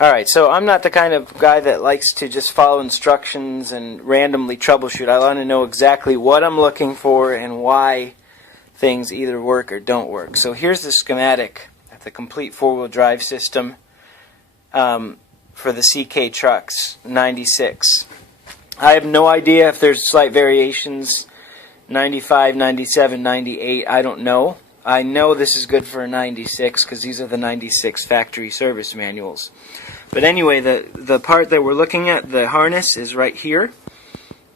Alright, so I'm not the kind of guy that likes to just follow instructions and randomly troubleshoot. I want to know exactly what I'm looking for and why things either work or don't work. So here's the schematic of the complete four-wheel drive system for the CK trucks, 96. I have no idea if there's slight variations, 95, 97, 98, I don't know. I know this is good for a 96 because these are the 96 factory service manuals. But anyway, the part that we're looking at, the harness, is right here.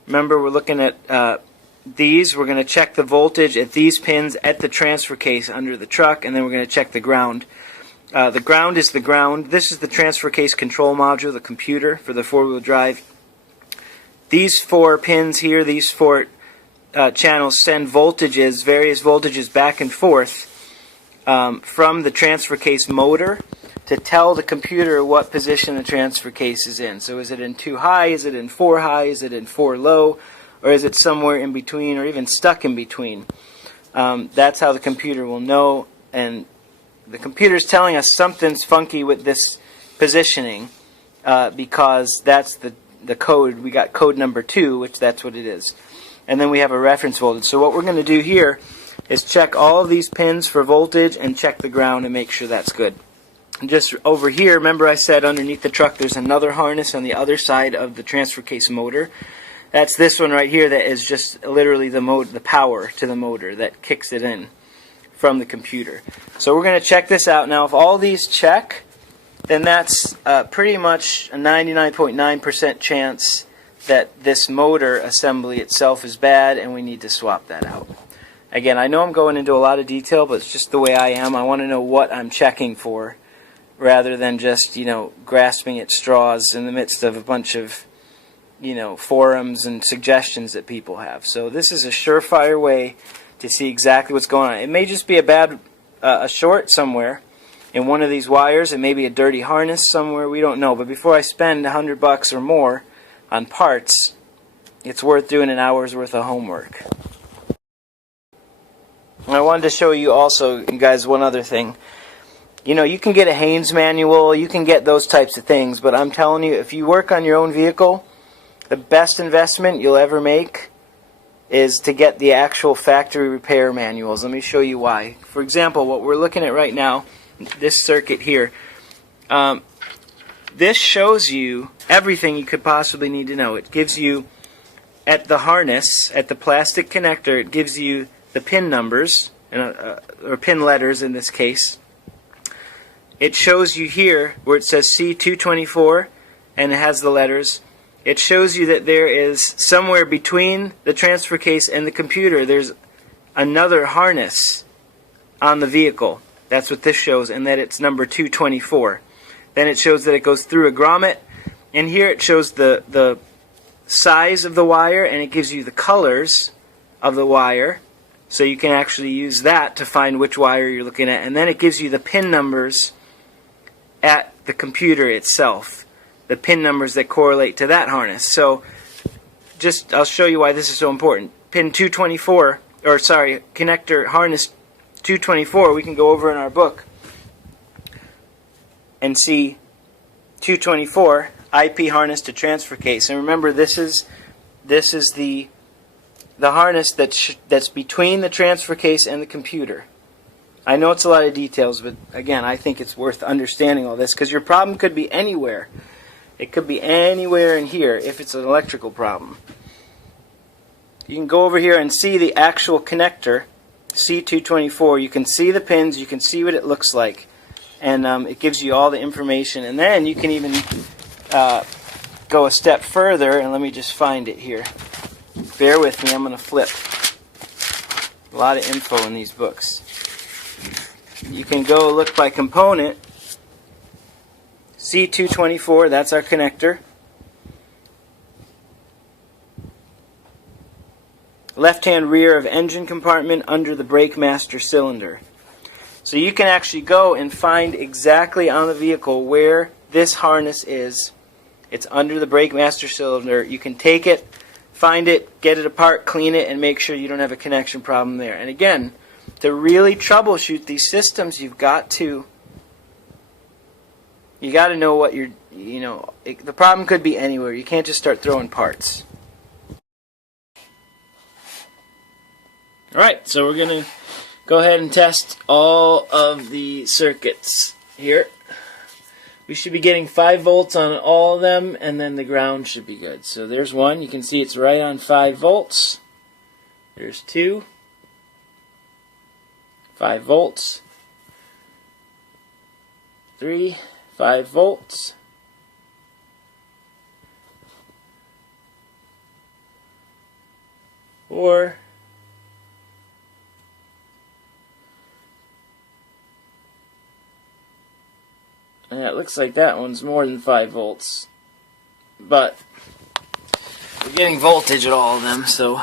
Remember, we're looking at these. We're going to check the voltage at these pins at the transfer case under the truck, and then we're going to check the ground. The ground is the ground. This is the transfer case control module, the computer for the four-wheel drive. These four pins here, these four channels send voltages, various voltages back and forth from the transfer case motor to tell the computer what position the transfer case is in. So is it in 2 high, is it in 4 high, is it in 4 low, or is it somewhere in between or even stuck in between? That's how the computer will know, and the computer's telling us something's funky with this positioning because that's the code. We got code number 2, which that's what it is. And then we have a reference voltage. So what we're going to do here is check all of these pins for voltage and check the ground and make sure that's good. And just over here, remember I said underneath the truck there's another harness on the other side of the transfer case motor. That's this one right here that is just literally the power to the motor that kicks it in from the computer. So we're going to check this out. Now if all these check, then that's pretty much a 99.9% chance that this motor assembly itself is bad and we need to swap that out. Again, I know I'm going into a lot of detail, but it's just the way I am. I want to know what I'm checking for rather than just, grasping at straws in the midst of a bunch of, forums and suggestions that people have. So this is a surefire way to see exactly what's going on. It may just be a short somewhere in one of these wires. It may be a dirty harness somewhere. We don't know. But before I spend $100 or more on parts, it's worth doing an hour's worth of homework. And I wanted to show you also, you guys, one other thing. You can get a Haynes manual, you can get those types of things, but I'm telling you, if you work on your own vehicle, the best investment you'll ever make is to get the actual factory repair manuals. Let me show you why. For example, what we're looking at right now, this circuit here, this shows you everything you could possibly need to know. It gives you, at the harness, at the plastic connector, it gives you the pin numbers, or pin letters in this case. It shows you here where it says C224 and it has the letters. It shows you that there is somewhere between the transfer case and the computer, there's another harness on the vehicle. That's what this shows, and that it's number 224. Then it shows that it goes through a grommet, and here it shows the size of the wire, and it gives you the colors of the wire, so you can actually use that to find which wire you're looking at. And then it gives you the pin numbers at the computer itself, the pin numbers that correlate to that harness. So I'll show you why this is so important. Pin 224, or sorry, connector harness 224, we can go over in our book and see 224 IP harness to transfer case. And remember, this is the harness that's between the transfer case and the computer. I know it's a lot of details, but again, I think it's worth understanding all this because your problem could be anywhere. It could be anywhere in here if it's an electrical problem. You can go over here and see the actual connector, C224. You can see the pins, you can see what it looks like, and it gives you all the information. And then you can even go a step further, and let me just find it here. Bear with me, I'm going to flip. A lot of info in these books. You can go look by component. C224, that's our connector. Left-hand rear of engine compartment under the brake master cylinder. So you can actually go and find exactly on the vehicle where this harness is. It's under the brake master cylinder. You can take it, find it, get it apart, clean it, and make sure you don't have a connection problem there. And again, to really troubleshoot these systems, you've got to You got to know what you're, the problem could be anywhere. You can't just start throwing parts. Alright, so we're going to go ahead and test all of the circuits here. We should be getting 5 volts on all of them, and then the ground should be good. So there's one. You can see it's right on 5 volts. There's 2. 5 volts. 3. 5 volts. 4. And it looks like that one's more than 5 volts. But we're getting voltage at all of them, so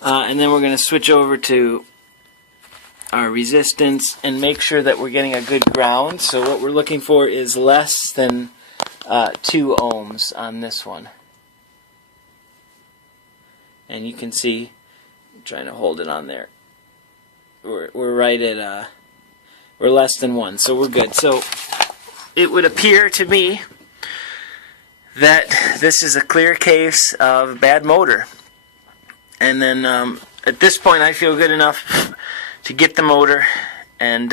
and then we're going to switch over to our resistance and make sure that we're getting a good ground. So what we're looking for is less than 2 ohms on this one. And you can see, I'm trying to hold it on there. We're right at we're less than 1, so we're good. So it would appear to me that this is a clear case of a bad motor. And then at this point I feel good enough to get the motor and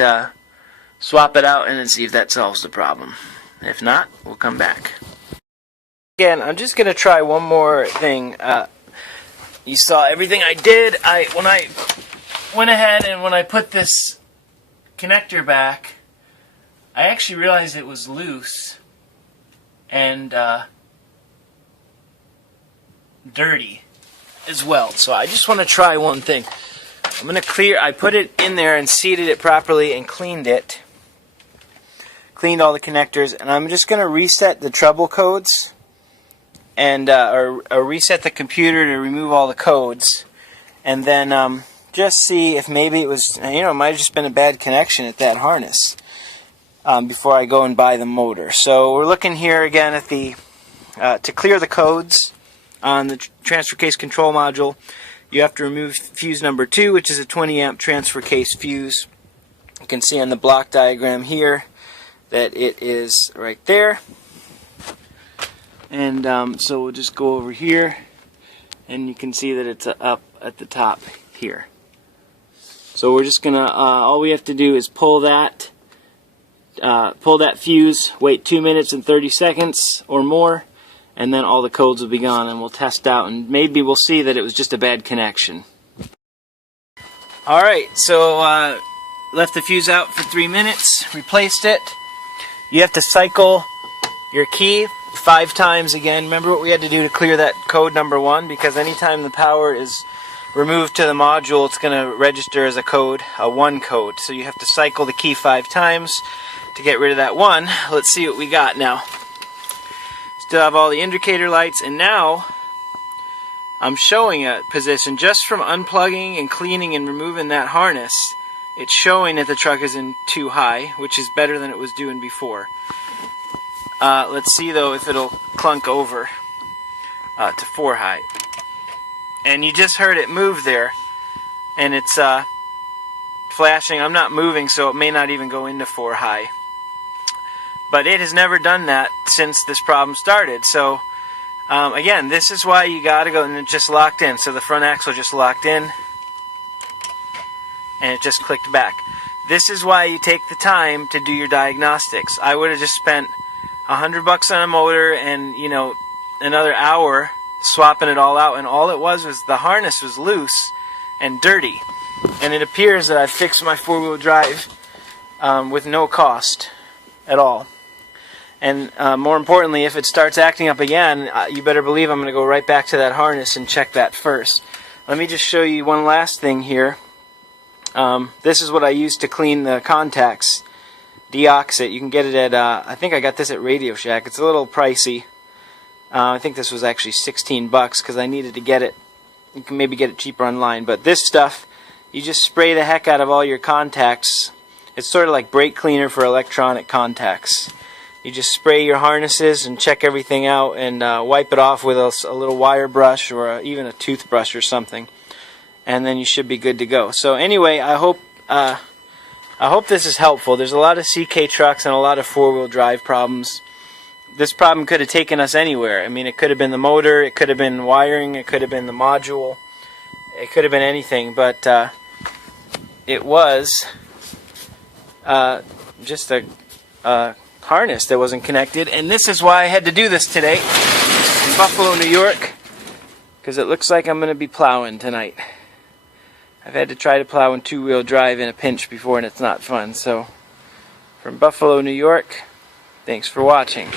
swap it out and then see if that solves the problem. If not, we'll come back. Again, I'm just going to try one more thing. You saw everything I did. When I went ahead and when I put this connector back, I actually realized it was loose and dirty as well. So I just want to try one thing. I'm going to clear, I put it in there and seated it properly and cleaned it. Cleaned all the connectors, and I'm just going to reset the trouble codes and or reset the computer to remove all the codes, and then just see if maybe it was, it might have just been a bad connection at that harness before I go and buy the motor. So we're looking here again at the to clear the codes on the transfer case control module. You have to remove fuse number 2, which is a 20 amp transfer case fuse. You can see on the block diagram here that it is right there. And so we'll just go over here, and you can see that it's up at the top here. So we're just gonna all we have to do is pull that fuse, wait 2 minutes and 30 seconds or more, and then all the codes will be gone, and we'll test out, and maybe we'll see that it was just a bad connection. Alright, so left the fuse out for 3 minutes, replaced it. You have to cycle your key 5 times again. Remember what we had to do to clear that code number 1, because anytime the power is removed to the module, it's going to register as a code, a 1 code. So you have to cycle the key 5 times to get rid of that 1. Let's see what we got now. Still have all the indicator lights, and now I'm showing a position just from unplugging and cleaning and removing that harness. It's showing that the truck is in 2 high, which is better than it was doing before. Let's see though if it'll clunk over to 4 high. And you just heard it move there, and it's flashing. I'm not moving, so it may not even go into 4 high. But it has never done that since this problem started. So again, this is why you gotta go, and it just locked in. So the front axle just locked in, and it just clicked back. This is why you take the time to do your diagnostics. I would have just spent $100 on a motor and another hour swapping it all out, and all it was the harness was loose and dirty. And it appears that I've fixed my 4-wheel drive with no cost at all. And more importantly, if it starts acting up again, you better believe I'm going to go right back to that harness and check that first. Let me just show you one last thing here. This is what I use to clean the contacts. Deoxit. You can get it at, I think I got this at Radio Shack. It's a little pricey. I think this was actually $16 because I needed to get it. You can maybe get it cheaper online. But this stuff, you just spray the heck out of all your contacts. It's sort of like brake cleaner for electronic contacts. You just spray your harnesses and check everything out, and wipe it off with a little wire brush or even a toothbrush or something. And then you should be good to go. So anyway, I hope I hope this is helpful. There's a lot of CK trucks and a lot of four-wheel drive problems. This problem could have taken us anywhere. I mean, it could have been the motor, it could have been wiring, it could have been the module, it could have been anything, but it was just a harness that wasn't connected, and this is why I had to do this today in Buffalo, New York, because it looks like I'm going to be plowing tonight. I've had to try to plow in two-wheel drive in a pinch before, and it's not fun. So, from Buffalo, New York, thanks for watching.